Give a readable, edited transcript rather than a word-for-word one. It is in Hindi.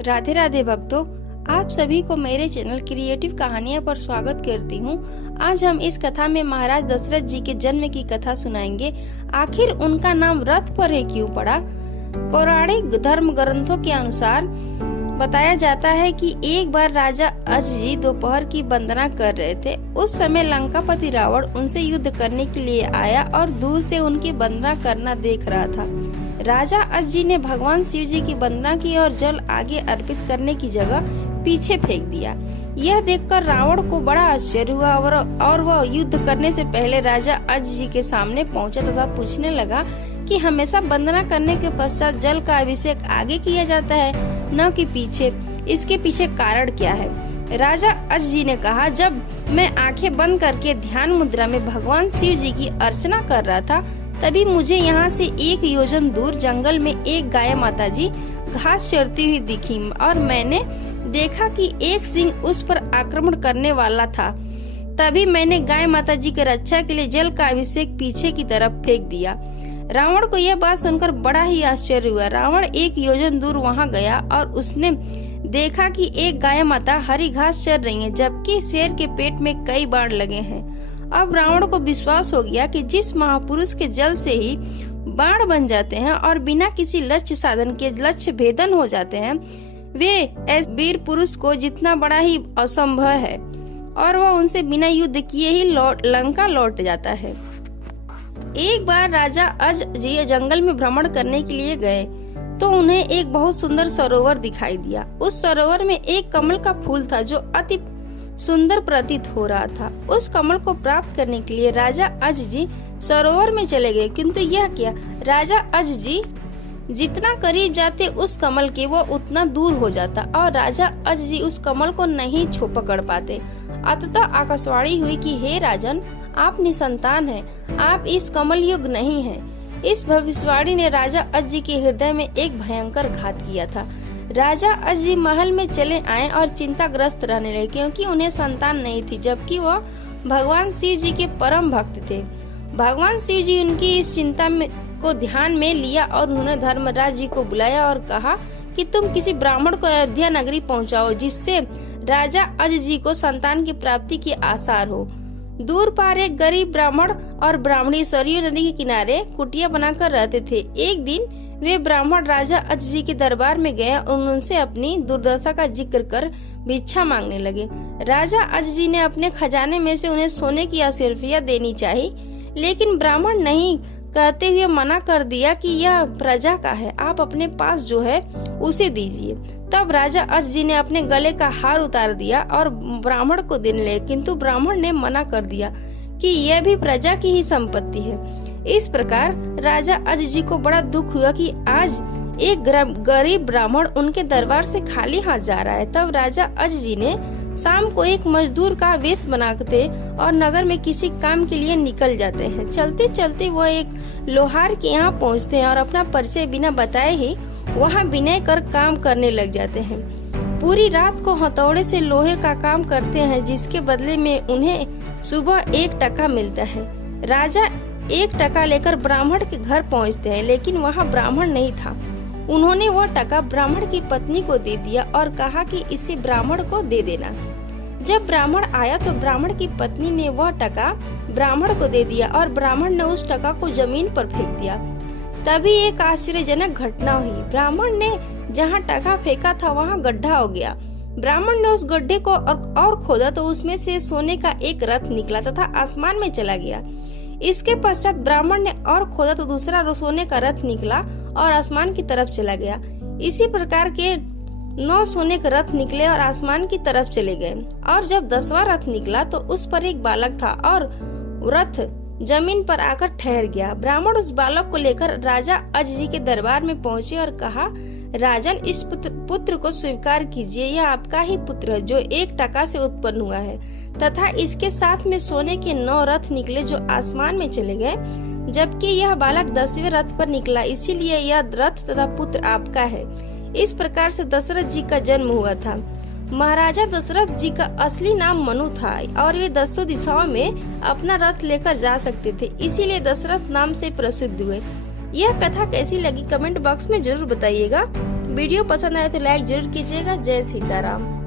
राधे राधे भक्तों, आप सभी को मेरे चैनल क्रिएटिव कहानियां पर स्वागत करती हूं। आज हम इस कथा में महाराज दशरथ जी के जन्म की कथा सुनाएंगे। आखिर उनका नाम रथ पर है क्यों पड़ा? पौराणिक धर्म ग्रंथों के अनुसार बताया जाता है कि एक बार राजा अज जी दोपहर की वंदना कर रहे थे। उस समय लंकापति रावण उनसे युद्ध करने के लिए आया और दूर से उनकी वंदना करना देख रहा था। राजा अज जी ने भगवान शिव जी की वंदना की और जल आगे अर्पित करने की जगह पीछे फेंक दिया। यह देखकर रावण को बड़ा आश्चर्य हुआ और वह युद्ध करने से पहले राजा अज जी के सामने पहुंचा तथा पूछने लगा कि हमेशा वंदना करने के पश्चात जल का अभिषेक आगे किया जाता है, न कि पीछे। इसके पीछे कारण क्या है? राजा अज जी ने कहा, जब मैं आंखें बंद करके ध्यान मुद्रा में भगवान शिव जी की अर्चना कर रहा था, तभी मुझे यहाँ से 1 योजन दूर जंगल में एक गाय माताजी घास चरती हुई दिखी और मैंने देखा कि एक सिंह उस पर आक्रमण करने वाला था। तभी मैंने गाय माताजी की रक्षा के लिए जल का अभिषेक पीछे की तरफ फेंक दिया। रावण को यह बात सुनकर बड़ा ही आश्चर्य हुआ। रावण 1 योजन दूर वहां गया और उसने देखा कि एक गाय माता हरी घास चर रही है, जबकि शेर के पेट में कई बाण लगे हैं। अब रावण को विश्वास हो गया कि जिस महापुरुष के जल से ही बाण बन जाते हैं और बिना किसी लक्ष्य साधन के लक्ष्य भेदन हो जाते हैं, वे वीर पुरुष को जितना बड़ा ही असंभव है और वह उनसे बिना युद्ध किए ही लंका लौट जाता है। एक बार राजा अज जी जंगल में भ्रमण करने के लिए गए तो उन्हें एक बहुत सुंदर सरोवर दिखाई दिया। उस सरोवर में एक कमल का फूल था जो अति सुंदर प्रतीत हो रहा था। उस कमल को प्राप्त करने के लिए राजा अज जी सरोवर में चले गए, किंतु यह क्या, राजा अज जी जितना करीब जाते उस कमल के, वो उतना दूर हो जाता और राजा अज जी उस कमल को नहीं पकड़ पाते। अतः आकाशवाणी हुई कि हे राजन, आप निसंतान हैं, आप इस कमल युग नहीं हैं। इस भविष्यवाणी ने राजा अज जी के हृदय में एक भयंकर घात किया था। राजा अज जी महल में चले आए और चिंताग्रस्त रहने लगे, क्योंकि उन्हें संतान नहीं थी, जबकि वह भगवान शिव जी के परम भक्त थे। भगवान शिव जी उनकी इस चिंता को ध्यान में लिया और उन्होंने धर्मराज जी को बुलाया और कहा कि तुम किसी ब्राह्मण को अयोध्या नगरी पहुंचाओ, जिससे राजा अज जी को संतान की प्राप्ति के आसार हो। दूर पार एक गरीब ब्राह्मण और ब्राह्मणी सरयू नदी के किनारे कुटिया बनाकर रहते थे। एक दिन वे ब्राह्मण राजा अज जी के दरबार में गए और उनसे अपनी दुर्दशा का जिक्र कर भिक्षा मांगने लगे। राजा अज जी ने अपने खजाने में से उन्हें सोने की अशर्फियां देनी चाहिए, लेकिन ब्राह्मण नहीं कहते हुए मना कर दिया कि यह प्रजा का है, आप अपने पास जो है उसे दीजिए। तब राजा अज जी ने अपने गले का हार उतार दिया और ब्राह्मण को देने लगे, किंतु ब्राह्मण ने मना कर दिया कि यह भी प्रजा की ही संपत्ति है। इस प्रकार राजा अज जी को बड़ा दुख हुआ कि आज एक गरीब ब्राह्मण उनके दरबार से खाली हाथ जा रहा है। तब राजा अज जी ने शाम को एक मजदूर का वेश बनाते और नगर में किसी काम के लिए निकल जाते हैं। चलते चलते वह एक लोहार के यहाँ पहुँचते हैं और अपना परिचय बिना बताए ही वहाँ विनय कर काम करने लग जाते हैं। पूरी रात को हथौड़े से लोहे का काम करते हैं, जिसके बदले में उन्हें सुबह 1 टका मिलता है। राजा 1 टका लेकर ब्राह्मण के घर पहुँचते हैं, लेकिन वहाँ ब्राह्मण नहीं था। उन्होंने वह टका ब्राह्मण की पत्नी को दे दिया और कहा कि इसे ब्राह्मण को दे देना। जब ब्राह्मण आया तो ब्राह्मण की पत्नी ने वह टका ब्राह्मण को दे दिया और ब्राह्मण ने उस टका को जमीन पर फेंक दिया। तभी एक आश्चर्यजनक घटना हुई। ब्राह्मण ने जहाँ टका फेंका था वहाँ गड्ढा हो गया। ब्राह्मण ने उस गड्ढे को और खोदा तो उसमें से सोने का एक रथ निकला तथा आसमान में चला गया। इसके पश्चात ब्राह्मण ने और खोदा तो दूसरा सोने का रथ निकला और आसमान की तरफ चला गया। इसी प्रकार के 9 सोने के रथ निकले और आसमान की तरफ चले गए। और जब 10वां रथ निकला तो उस पर एक बालक था और रथ जमीन पर आकर ठहर गया। ब्राह्मण उस बालक को लेकर राजा अज जी के दरबार में पहुंचे और कहा, राजन, इस पुत्र को स्वीकार कीजिए। यह आपका ही पुत्र है जो 1 टका से उत्पन्न हुआ है, तथा इसके साथ में सोने के 9 रथ निकले जो आसमान में चले गए, जबकि यह बालक 10वें रथ पर निकला, इसीलिए यह रथ तथा पुत्र आपका है। इस प्रकार से दशरथ जी का जन्म हुआ था। महाराजा दशरथ जी का असली नाम मनु था और वे 10 दिशाओं में अपना रथ लेकर जा सकते थे, इसीलिए दशरथ नाम से प्रसिद्ध हुए। यह कथा कैसी लगी कमेंट बॉक्स में जरूर बताइएगा। वीडियो पसंद आए तो लाइक जरूर कीजिएगा। जय सीताराम।